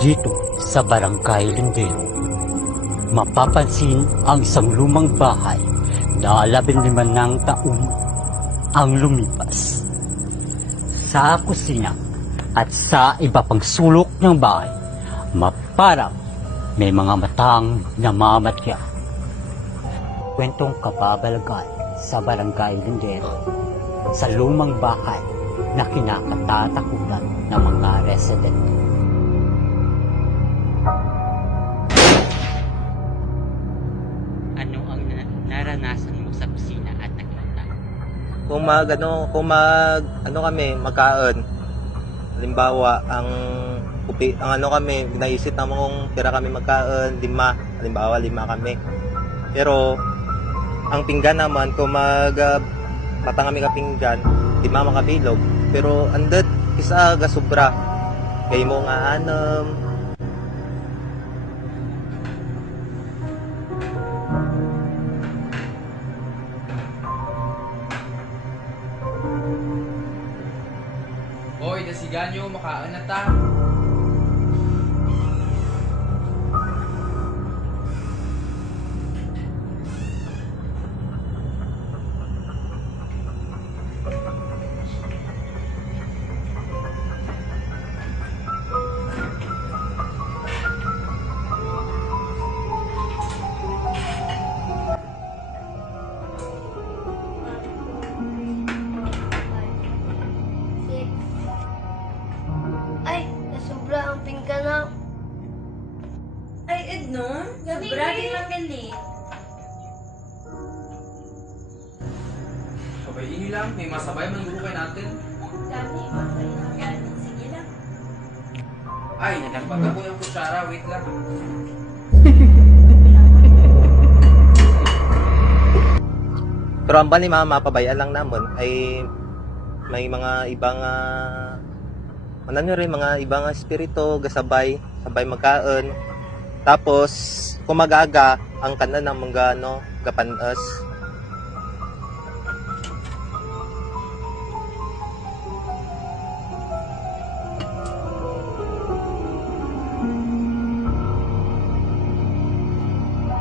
Dito sa Barangay Lindero, mapapansin ang isang lumang bahay na 15 ng taon ang lumipas. Sa kusina at sa iba pang sulok ng bahay, maparang may mga matang namamatya. Kwentong kababalagan sa Barangay Lindero, sa lumang bahay na kinakatatakutan ng mga residente. Ano ang naranasan mo sa kusina at nakita? Magkaon. Halimbawa, ang kami, naisip naman kung tira kami magkaon, 5. Halimbawa, 5 kami. Pero, ang pinggan naman, patang kami ka pinggan, 5 makabilog. Pero, andot, isa gasubra. Kaya mo nga anam. Hoy, dasigan nyo, makaan na ta. Ay, nasobra ang pinggan na. Ay, Ednon, sobra din lang gali. Sabay ini lang, may masabay man guro kay natin. Dami, masay lang galing. Sige lang. Ay, nagpag ako yung kutsara, wait lang. Pero ang ni mama, pabayaan lang namon, ay may mga ibang mga ibang espiritu sabay magkaon. Tapos kumagaga ang kanan ng mga gapanas.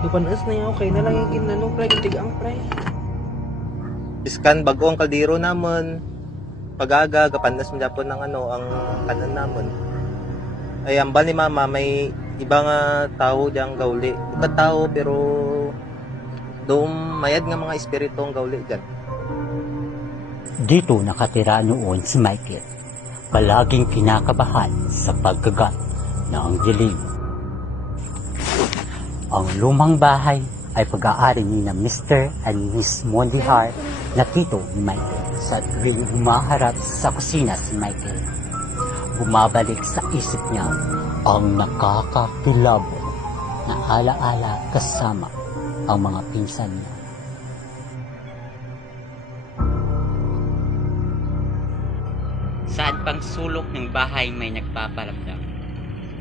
Gapanas na yun, okay na lang yung ginanong pre, tigang pre. Iskan bago ang kaldero namon. Pagaga gapanas mo Japon ng ang kanan namon. Ay ang ni mama may ibang tao diyang gauli. Bukat tao pero doon mayad nga mga espiritu ang gauli diyan. Dito nakatira noon si Michael, palaging kinakabahan sa pagkagat ng dilim. Ang lumang bahay ay pag-aari ni na Mr. and Miss Mondihar na tito ni Michael. Sa tuwing humaharap sa kusina si Michael, bumabalik sa isip niya ang nakakakilabot na alaala kasama ang mga pinsan niya. Saan pang sulok ng bahay may nagpaparamdam?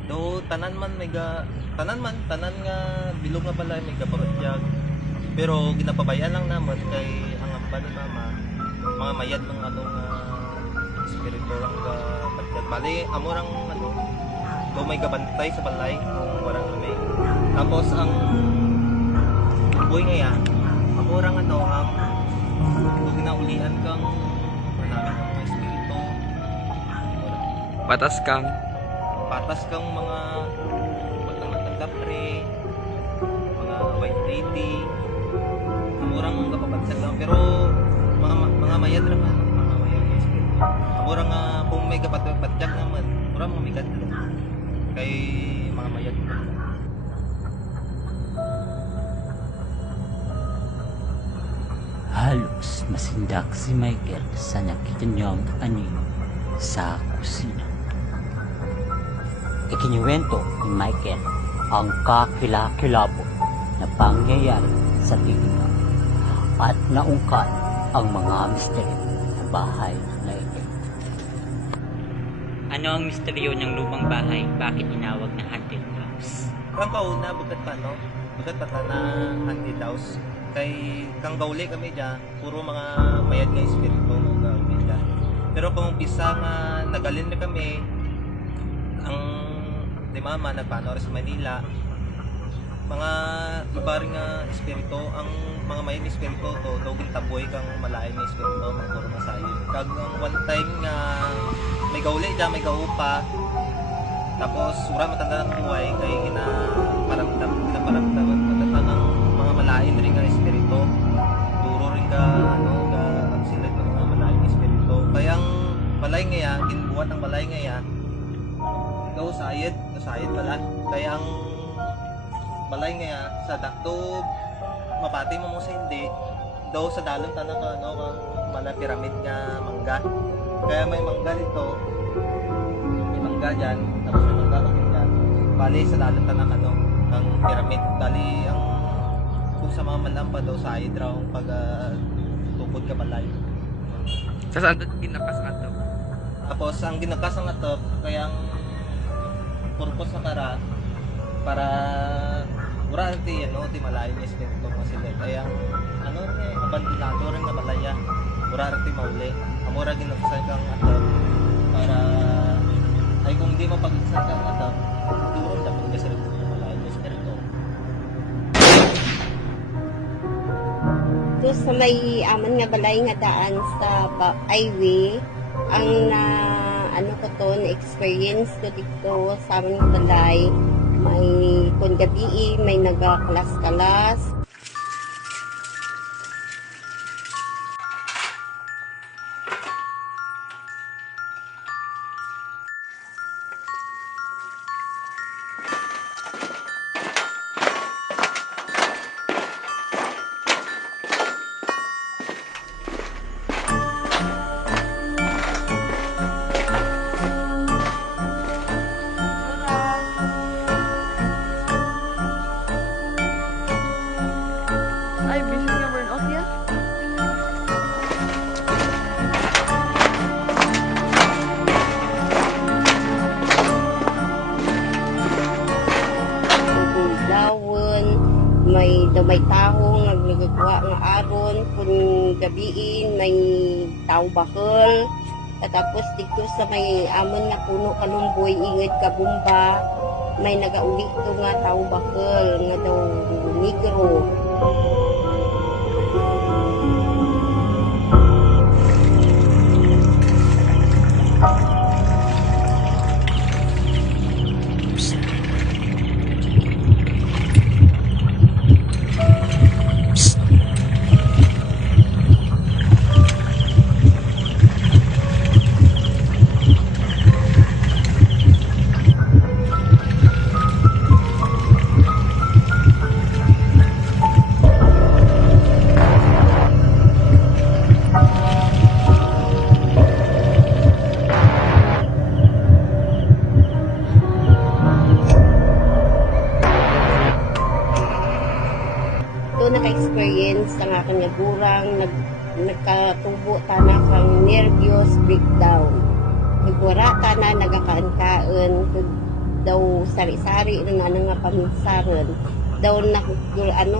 Do tanan nga bilog nga pala may gapagyag. Pero ginapabayaan lang namon kay ang amba ni mama mga mayad ng espiritu ang gapagyag. Bali amorang do may gabantay sa balay kung warang may. Tapos ang buhay nga amorang ang do ginaulian kang namin ang mga espiritu. Patas kang. Patas kang mga kapre, mga white lady, amurang kapabagsag lang, pero mga mayad lang mga mayad ng espiritu. Amurang kung may kapabagsag naman, murang mga may kadlo kay mga mayad lang. Halos masindak si Michael sa nakita niyang anino sa kusina. Ikinuwento ni Michael ang kakilakilabot na pangyayari sa tingin at naungkat ang mga misteryo sa bahay na ito. Ano ang misteryo ng lumang bahay? Bakit tinawag na haunted house? Ang kauna, bukat pa na haunted house. Kay kang gauli kami dyan, puro mga mayad nga espiritu mga gauli dyan. Pero kung umpisa nga nagalin na kami, ang di mama nagpano rin sa Manila. Mga iba rin nga espiritu, ang mga mayin espiritu to dogin taboy kang malain na espiritu mga puro masayo. Kag ang one time nga may gauli dyan, may gaupa. Tapos sura matanda ng buhay kay ginaparamdam matanda ng mga malain rin nga espiritu. Duro rin ka sila ng mga malain na espiritu. Kaya ang balay ngaya, ginbuhat ang balay ngaya, ikaw sayid pala. Kaya ang balay ngaya sa dakto mapati mo sa hindi daw sa dalon tanang kang mala piramid nga mangga. Kaya may mangga dito, may mangga dyan, tapos may mangga kami dyan. Bali sa dalon tanang ang piramid. Bali ang kung sa mga malampa daw sayid raw pag tukod ka balay. Sa saan ginakas nga to? Tapos ang ginakas ang atop, kaya ang purpose sa kara para mura ti ti malayo ni espiritu mo sila. Kaya rin abandonado rin na balaya. Mura ti mauli. Amura ginakasan kang atop para ay kung di mapag-iksan kang atop, turon dapat ka sa malayo ni espiritu. Doon sa may aman nga balay nga daan sa highway, ang na experience ko dito sa aming balay, may kung gabi may nagakalas-kalas. Ay, vision nga burn off yan. Dawon, may tahong naglagagawa ng aron, kung gabiin may tao bakal. Tapos dito sa may amon na puno kalumboy, ingid kabumba, may nagauli ito nga tao bakal, nga daw negro. Naka-experience ang aking nagurang, nagkatubo tana kang nervyos breakdown. Nagwara tana, nagakaan-kaan, daw sari-sari na nga paminsaran. Daw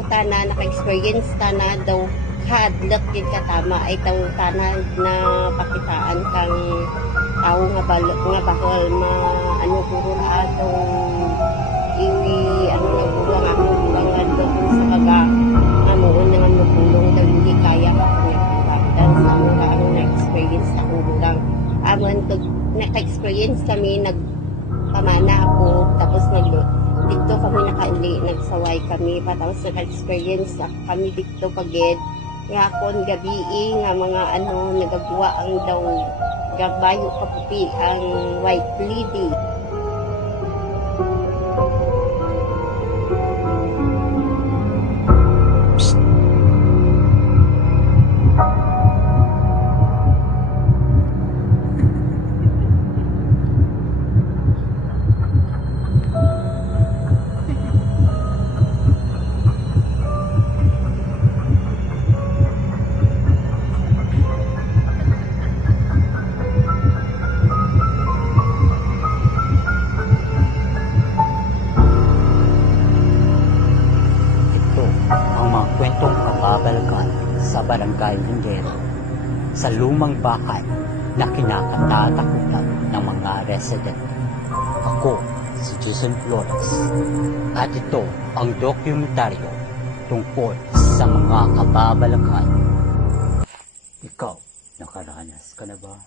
tana, naka-experience tana, daw kahadlak din katama, ay daw tana na pakitaan kang tao nga bahal, puro daw nagurang akong bulangan daw sa kaga noon na magulong daw hindi kaya ako nagpapagdan sa mga ang na-experience na kong gulang. Naka-experience kami, nagpamana ako, tapos dito kami nagsaway kami, tapos naka-experience kami dito pagid. Nga kon gabi nga mga nagagawa ang daw gabayo kaputi ang white lady. Kwentong kababalaghan sa Barangay Lindero, sa lumang bahay na kinakatatakutan ng mga resident. Ako si Jason Flores at ito ang dokumentaryo tungkol sa mga kababalaghan. Ikaw, nakaranas ka na ba?